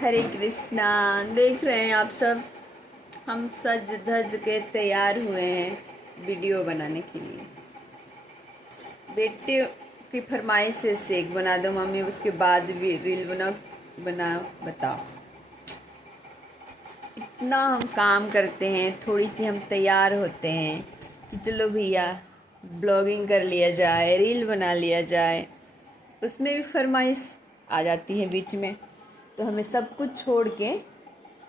हरे कृष्णा। देख रहे हैं आप सब, हम सज धज के तैयार हुए हैं वीडियो बनाने के लिए। बेटे की फरमाइश से शेक बना दो मम्मी, उसके बाद भी रील बना बताओ। इतना हम काम करते हैं, थोड़ी सी हम तैयार होते हैं कि चलो भैया ब्लॉगिंग कर लिया जाए, रील बना लिया जाए। उसमें भी फरमाइश आ जाती है बीच में, तो हमें सब कुछ छोड़ के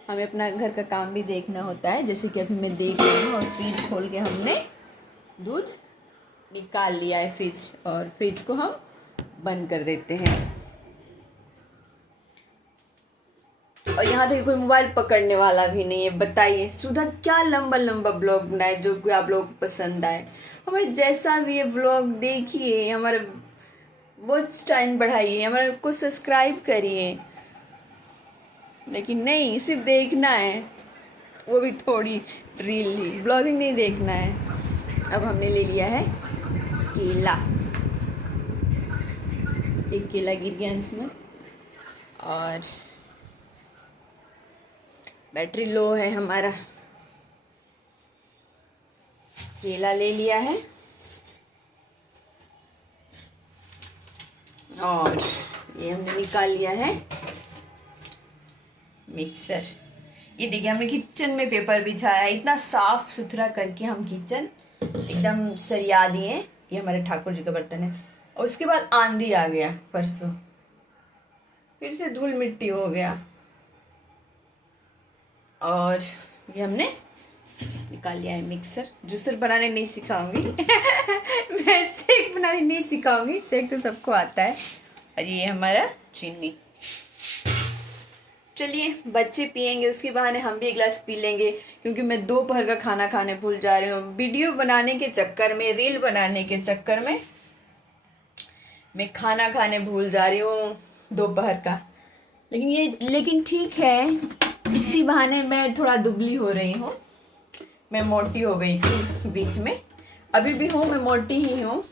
हमें अपना घर का काम भी देखना होता है। जैसे कि अभी मैं देख रही हूँ और फ्रिज खोल के हमने दूध निकाल लिया है फ्रिज, और फ्रिज को हम बंद कर देते हैं। और यहाँ तक कोई मोबाइल पकड़ने वाला भी नहीं है। बताइए सुधा क्या लंबा लंबा ब्लॉग बनाए जो कि आप लोगों को पसंद आए। हमारे जैसा भी ये ब्लॉग देखिए, हमारा वॉच टाइम बढ़ाइए, हमारे को सब्सक्राइब करिए। लेकिन नहीं, सिर्फ देखना है, वो भी थोड़ी रील ही, ब्लॉगिंग नहीं देखना है। अब हमने ले लिया है केला, एक केला गिर गया इसमें, और बैटरी लो है हमारा। केला ले लिया है और ये हमने निकाल लिया है मिक्सर। ये देखिए हमने किचन में पेपर बिछाया, इतना साफ सुथरा करके हम किचन एकदम सरिया दिए। ये हमारे ठाकुर जी का बर्तन है। और उसके बाद आंधी आ गया परसों, फिर से धूल मिट्टी हो गया। और ये हमने निकाल लिया है मिक्सर। जूसर बनाने नहीं सिखाऊंगी मैं शेक बनाने नहीं सिखाऊंगी, शेक तो सबको आता है। और ये हमारा चीनी। चलिए बच्चे पियेंगे, उसके बहाने हम भी एक गिलास पी लेंगे, क्योंकि मैं दोपहर का खाना खाने भूल जा रही हूँ। वीडियो बनाने के चक्कर में, रील बनाने के चक्कर में मैं खाना खाने भूल जा रही हूँ दोपहर का। लेकिन ठीक है, इसी बहाने मैं थोड़ा दुबली हो रही हूँ। मैं मोटी हो गई थी बीच में, अभी भी हूँ, मैं मोटी ही हूँ।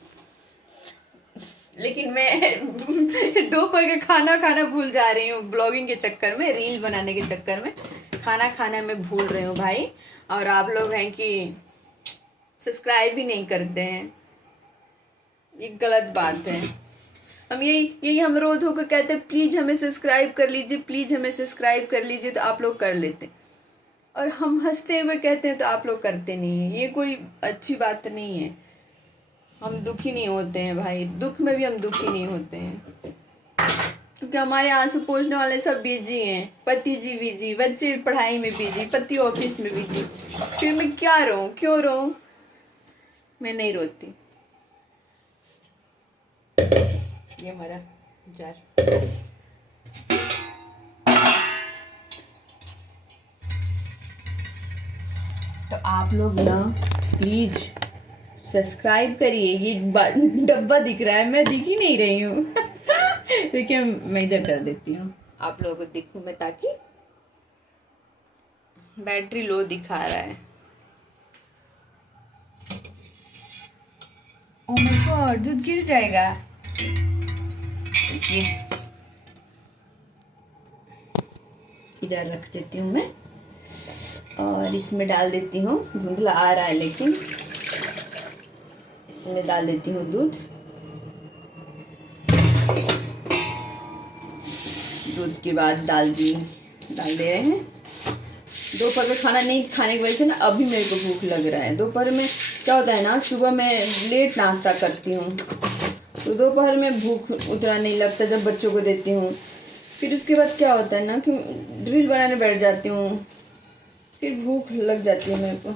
लेकिन मैं दोपहर का खाना खाना भूल जा रही हूँ ब्लॉगिंग के चक्कर में, रील बनाने के चक्कर में खाना खाना मैं भूल रही हूँ भाई। और आप लोग हैं कि सब्सक्राइब भी नहीं करते हैं, ये गलत बात है। हम यही हम रोज होकर कहते हैं प्लीज हमें सब्सक्राइब कर लीजिए, प्लीज हमें सब्सक्राइब कर लीजिए, तो आप लोग कर लेते। और हम हंसते हुए कहते हैं तो आप लोग करते नहीं हैं। ये कोई अच्छी बात नहीं है। हम दुखी नहीं होते हैं भाई, दुख में भी हम दुखी नहीं होते हैं, क्योंकि हमारे आंसू पोंछने वाले सब बिजी हैं। पति जी बिजी, बच्चे पढ़ाई में बिजी, पति ऑफिस में बिजी। फिर मैं क्या रोऊं, क्यों रोऊं? मैं नहीं रोती। ये हमारा जार। तो आप लोग ना प्लीज सब्सक्राइब करिए। ये डब्बा दिख रहा है, मैं दिख ही नहीं रही हूँ देखिए मैं इधर कर देती हूँ, आप लोगों को दिखूं मैं, ताकि बैटरी लो दिखा रहा है। ओह माय गॉड, दूध गिर जाएगा। ये इधर रख देती हूँ मैं, और इसमें डाल देती हूँ, धुंधला आ रहा है लेकिन इसमें डाल देती हूँ दूध। दूध के बाद डाल दे रहे हैं। दोपहर में खाना नहीं खाने की वजह से ना अभी मेरे को भूख लग रहा है। दोपहर में क्या होता है ना, सुबह मैं लेट नाश्ता करती हूँ, तो दोपहर में भूख उतना नहीं लगता जब बच्चों को देती हूँ। फिर उसके बाद क्या होता है ना कि रील बनाने बैठ जाती हूँ, फिर भूख लग जाती है मेरे को।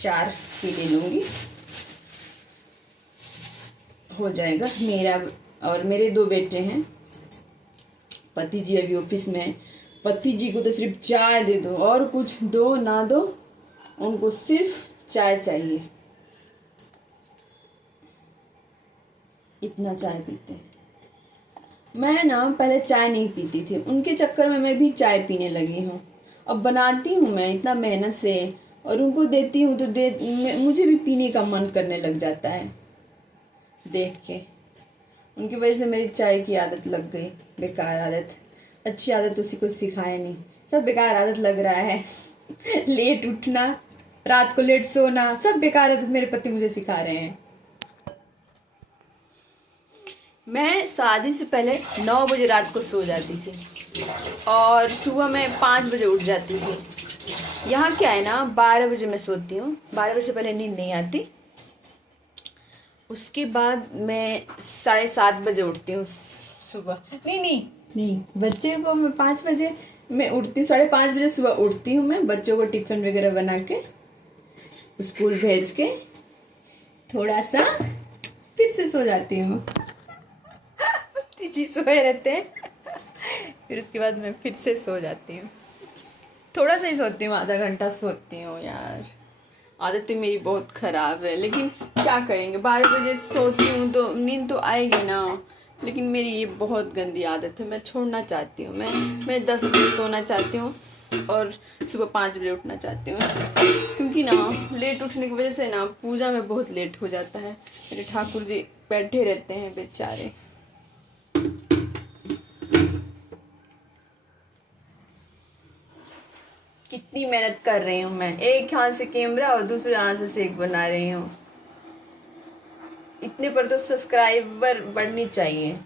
4 पी ले लूँगी, हो जाएगा। मेरा और मेरे 2 बेटे हैं, पति जी अभी ऑफिस में हैं। पति जी को तो सिर्फ चाय दे दो, और कुछ दो ना दो, उनको सिर्फ चाय चाहिए। इतना चाय पीते हैं। मैं ना पहले चाय नहीं पीती थी, उनके चक्कर में मैं भी चाय पीने लगी हूँ। अब बनाती हूँ मैं इतना मेहनत से और उनको देती हूँ, तो मुझे भी पीने का मन करने लग जाता है देख के। उनकी वजह से मेरी चाय की आदत लग गई, बेकार आदत। अच्छी आदत उसी को सिखाया नहीं, सब बेकार आदत लग रहा है। लेट उठना, रात को लेट सोना, सब बेकार आदत मेरे पति मुझे सिखा रहे हैं। मैं शादी से पहले 9 बजे रात को सो जाती थी और सुबह मैं 5 बजे उठ जाती थी। यहाँ क्या है ना, 12 बजे मैं सोती हूँ, 12 बजे से पहले नींद नहीं आती। उसके बाद मैं 7:30 बजे उठती हूँ सुबह। नहीं, बच्चे को मैं 5 बजे मैं उठती हूँ, 5:30 बजे सुबह उठती हूँ। मैं बच्चों को टिफ़िन वगैरह बना के स्कूल भेज के थोड़ा सा फिर से सो जाती हूँ। जी सोए रहते हैं, फिर उसके बाद मैं फिर से सो जाती हूँ। थोड़ा सा ही सोती हूँ, आधा घंटा सोती हूँ यार। आदतें मेरी बहुत ख़राब है, लेकिन क्या करेंगे, 12 बजे सोती हूँ तो नींद तो आएगी ना। लेकिन मेरी ये बहुत गंदी आदत है, मैं छोड़ना चाहती हूँ। मैं 10 बजे सोना चाहती हूँ और सुबह 5 बजे उठना चाहती हूँ, क्योंकि ना लेट उठने की वजह से ना पूजा में बहुत लेट हो जाता है। मेरे ठाकुर जी बैठे रहते हैं बेचारे। कितनी मेहनत कर रही हूँ मैं, एक हाथ से कैमरा और दूसरे हाथ से सेक बना रही हूँ। इतने पर तो सब्सक्राइबर बढ़नी चाहिए,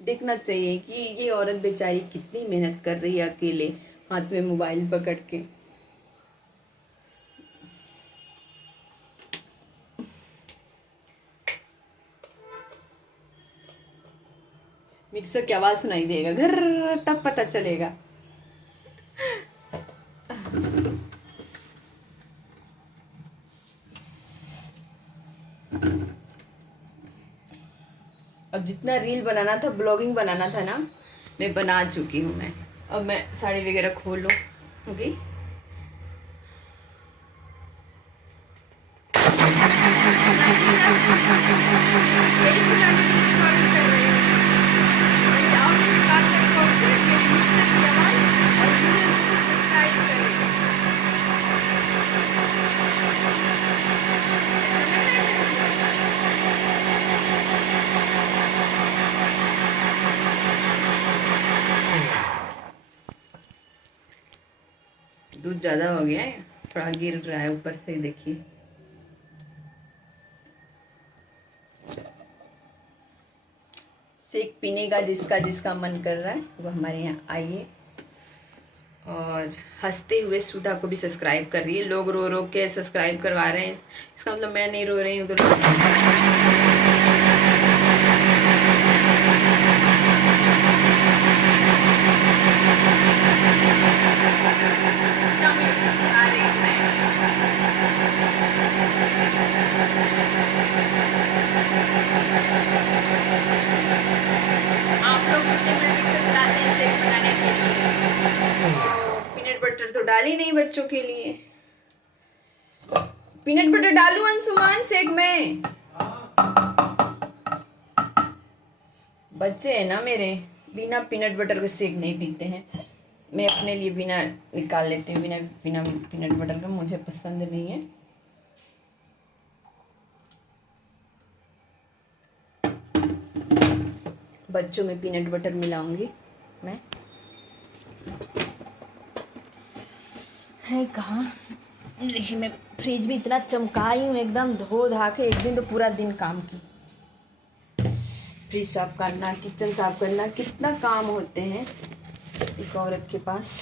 देखना चाहिए कि ये औरत बेचारी कितनी मेहनत कर रही है अकेले हाथ में मोबाइल पकड़ के। मिक्सर की आवाज सुनाई देगा घर, तब पता चलेगा। अब जितना रील बनाना था, ब्लॉगिंग बनाना था ना, मैं बना चुकी हूँ। मैं अब मैं साड़ी वगैरह खोल लूँ। ओके, दूध ज़्यादा हो गया है, थोड़ा गिर रहा है ऊपर से, देखिए। शेक पीने का जिसका जिसका मन कर रहा है वो हमारे यहाँ आइए। और हंसते हुए सुधा को भी सब्सक्राइब कर रही है। लोग रो रो के सब्सक्राइब करवा रहे हैं, इसका मतलब मैं नहीं रो रही हूँ तो पीनट बटर तो डाली नहीं बच्चों के लिए। पीनट बटर डालू अंशुमान शेक में? बच्चे हैं ना मेरे, बिना पीनट बटर के शेक नहीं पीते हैं। मैं अपने लिए बिना निकाल लेती हूँ, बिना पीनट बटर का, मुझे पसंद नहीं है। बच्चों में पीनट बटर मिलाऊंगी मैं। है कहाँ, देखिए मैं फ्रिज भी इतना चमकाई हूँ एकदम धो धा के। एक दिन तो पूरा दिन काम की, फ्रिज साफ करना, किचन साफ करना, कितना काम होते हैं एक औरत के पास।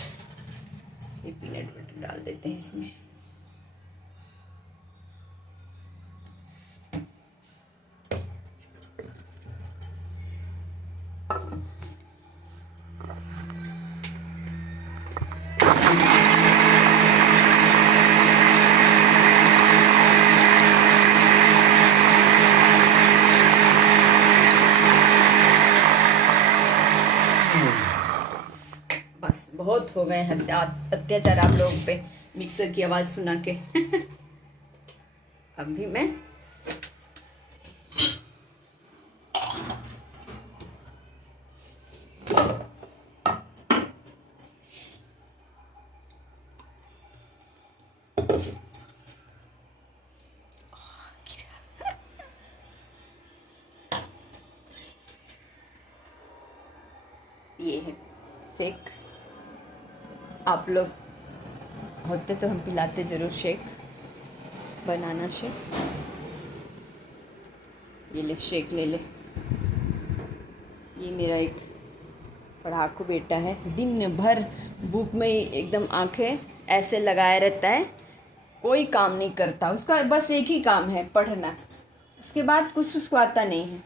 ये पीनट बटर डाल देते हैं इसमें। बस बहुत हो गए अत्याचार आप लोगों पे मिक्सर की आवाज सुना के। अभी मैं ये है शेक। आप लोग होते तो हम पिलाते ज़रूर शेक, बनाना शेक। ये ले शेक ले ले। ये मेरा एक पढ़ाकू बेटा है, दिन भर बुक में ही एकदम आंखें ऐसे लगाए रहता है, कोई काम नहीं करता। उसका बस एक ही काम है पढ़ना, उसके बाद कुछ उसको आता नहीं है।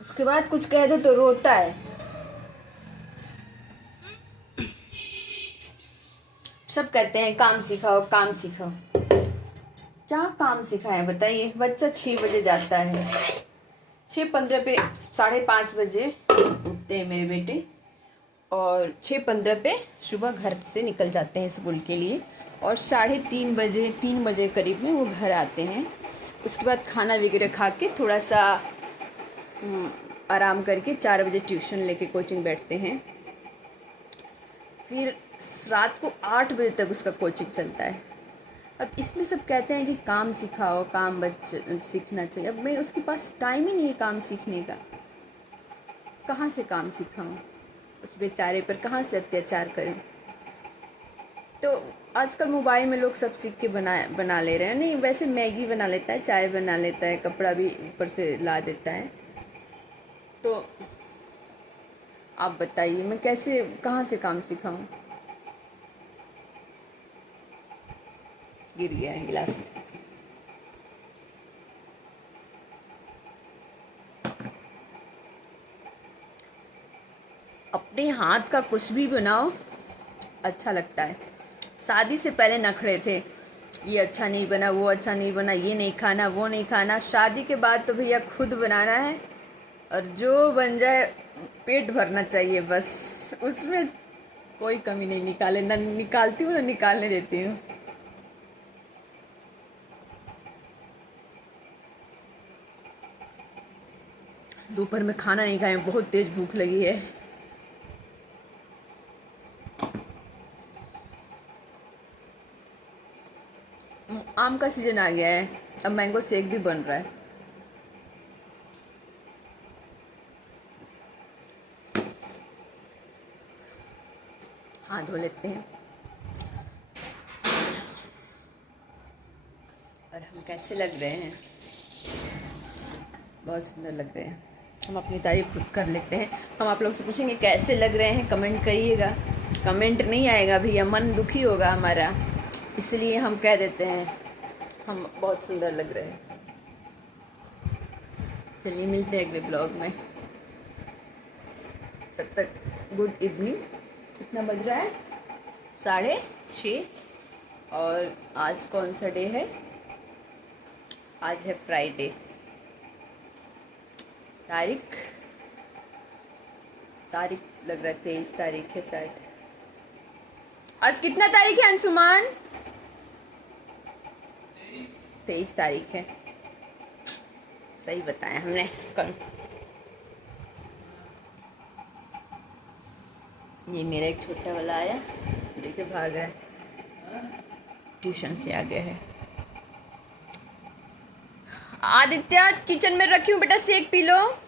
उसके बाद कुछ कह दो तो रोता है। सब कहते हैं काम सिखाओ काम सिखाओ, क्या काम सिखाएं बताइए। बच्चा 6 बजे जाता है, 6:15 पे, 5:30 बजे उठते हैं मेरे बेटे, और 6:15 पे सुबह घर से निकल जाते हैं स्कूल के लिए, और 3:30 बजे 3 बजे करीब में वो घर आते हैं। उसके बाद खाना वगैरह खा के थोड़ा सा आराम करके 4 बजे ट्यूशन लेके कोचिंग बैठते हैं। फिर रात को 8 बजे तक उसका कोचिंग चलता है। अब इसमें सब कहते हैं कि काम सिखाओ, काम सीखना चाहिए। अब मैं उसके पास टाइम ही नहीं है काम सीखने का, कहाँ से काम सिखाऊं, उस बेचारे पर कहाँ से अत्याचार करें। तो आजकल मोबाइल में लोग सब सीख के बना ले रहे हैं। नहीं, वैसे मैगी बना लेता है, चाय बना लेता है, कपड़ा भी ऊपर से ला देता है। तो आप बताइए मैं कैसे, कहाँ से काम सिखाऊं। गिर गया है गिलास में। अपने हाथ का कुछ भी बनाओ अच्छा लगता है। शादी से पहले नखरे थे, ये अच्छा नहीं बना, वो अच्छा नहीं बना, ये नहीं खाना, वो नहीं खाना। शादी के बाद तो भैया खुद बनाना है, और जो बन जाए पेट भरना चाहिए बस, उसमें कोई कमी नहीं निकाले, ना निकालती हूँ ना निकालने देती हूँ। दोपहर में खाना नहीं खाए, बहुत तेज भूख लगी है। आम का सीजन आ गया है, अब मैंगो शेक भी बन रहा है। हाथ धो लेते हैं। और हम कैसे लग रहे हैं, बहुत सुंदर लग रहे हैं। हम अपनी तारीफ खुद कर लेते हैं। हम आप लोग से पूछेंगे कैसे लग रहे हैं, कमेंट करिएगा। कमेंट नहीं आएगा भैया, मन दुखी होगा हमारा, इसलिए हम कह देते हैं हम बहुत सुंदर लग रहे हैं। चलिए मिलते हैं अगले ब्लॉग में, तब तक गुड इवनिंग। कितना बज रहा है? 6:30। और आज कौन सा डे है? आज है फ्राइडे। तारीख लग रहा है 23 तारीख है शायद। आज कितना तारीख है अंशुमान? 23 तारीख है, सही बताया हमने कल। ये मेरा एक छोटा वाला आया, देखिए भाग रहा है, ट्यूशन से आ गया है। आदित्य किचन में रखी हूँ बेटा, शेक पी लो।